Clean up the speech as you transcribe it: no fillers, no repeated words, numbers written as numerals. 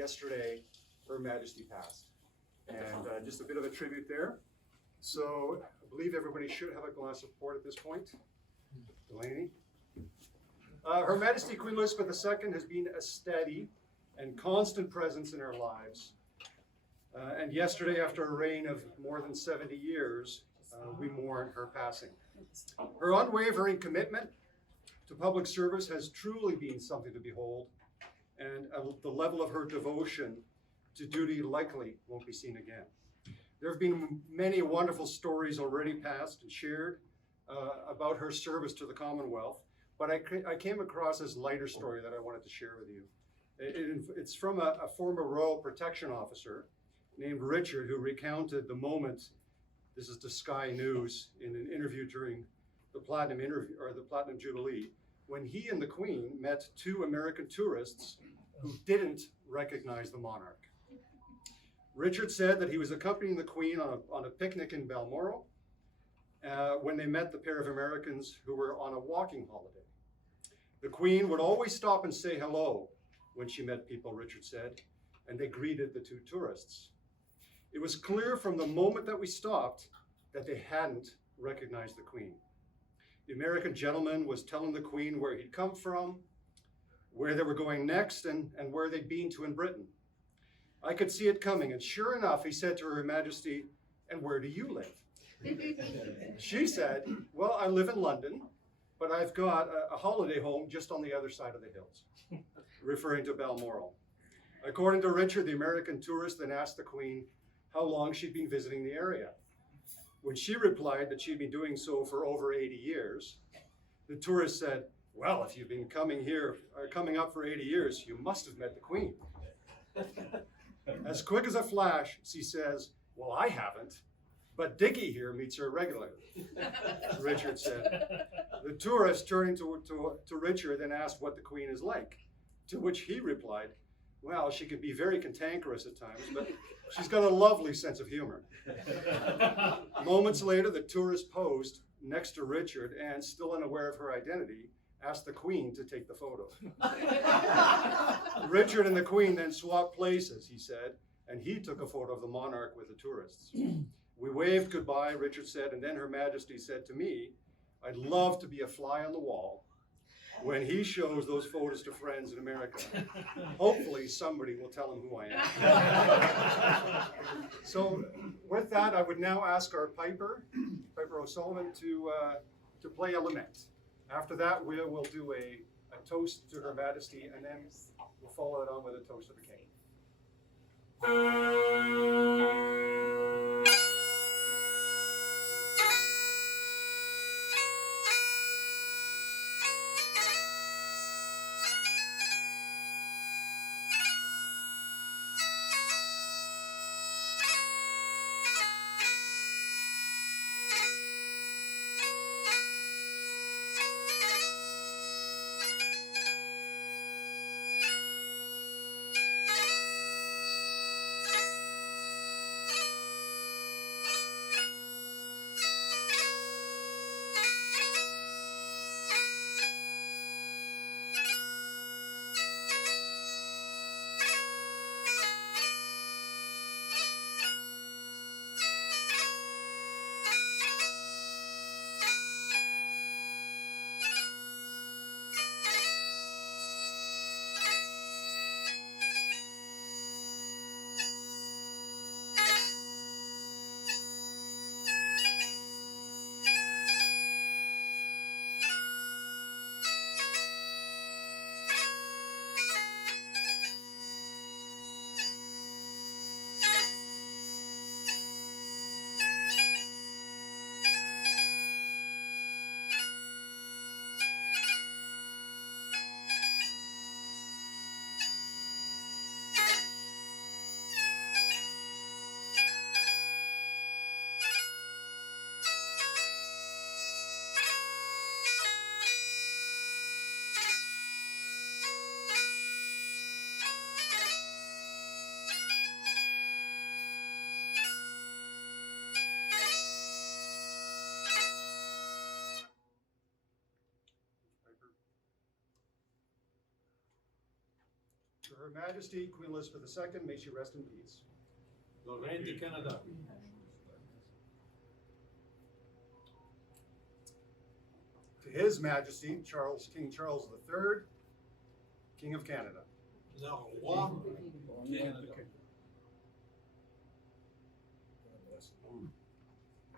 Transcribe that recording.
yesterday, Her Majesty passed. And just a bit of a tribute there. So I believe everybody should have a glass of port at this point. Delaney. Her Majesty Queen Elizabeth II has been a steady and constant presence in our lives. And yesterday, after a reign of more than 70 years, we mourn her passing. Her unwavering commitment to public service has truly been something to behold, and the level of her devotion to duty likely won't be seen again. There have been many wonderful stories already passed and shared about her service to the Commonwealth, but I came across this lighter story that I wanted to share with you. It's from a former Royal Protection Officer named Richard, who recounted the moment, this is to Sky News, in an interview during the Platinum Jubilee, when he and the Queen met two American tourists who didn't recognize the monarch. Richard said that he was accompanying the Queen on a picnic in Balmoral when they met the pair of Americans who were on a walking holiday. The Queen would always stop and say hello when she met people, Richard said, and they greeted the two tourists. It was clear from the moment that we stopped that they hadn't recognized the Queen. The American gentleman was telling the Queen where he'd come from, where they were going next, and where they'd been to in Britain. I could see it coming, and sure enough, he said to Her Majesty, "And where do you live?" She said, "Well, I live in London, but I've got a holiday home just on the other side of the hills," referring to Balmoral. According to Richard, the American tourist then asked the Queen how long she'd been visiting the area. When she replied that she'd been doing so for over 80 years, the tourist said, "Well, if you've been coming up for 80 years, you must have met the Queen." As quick as a flash, she says, "Well, I haven't, but Dickie here meets her regularly," Richard said. The tourist, turning to Richard, then asked what the Queen is like, to which he replied, "Well, she can be very cantankerous at times, but she's got a lovely sense of humor." Moments later, the tourist posed next to Richard and, still unaware of her identity, asked the Queen to take the photo. Richard and the Queen then swapped places, he said, and he took a photo of the monarch with the tourists. We waved goodbye, Richard said, and then Her Majesty said to me, "I'd love to be a fly on the wall when he shows those photos to friends in America. Hopefully somebody will tell him who I am." So with that, I would now ask our Piper O'Sullivan, to play a lament. After that, we'll do a toast to Her Majesty, and then we'll follow it on with a toast to the King. Her Majesty Queen Elizabeth II, may she rest in peace. Le Reine du Canada. To His Majesty King Charles III, King of Canada. Le Roi du Canada.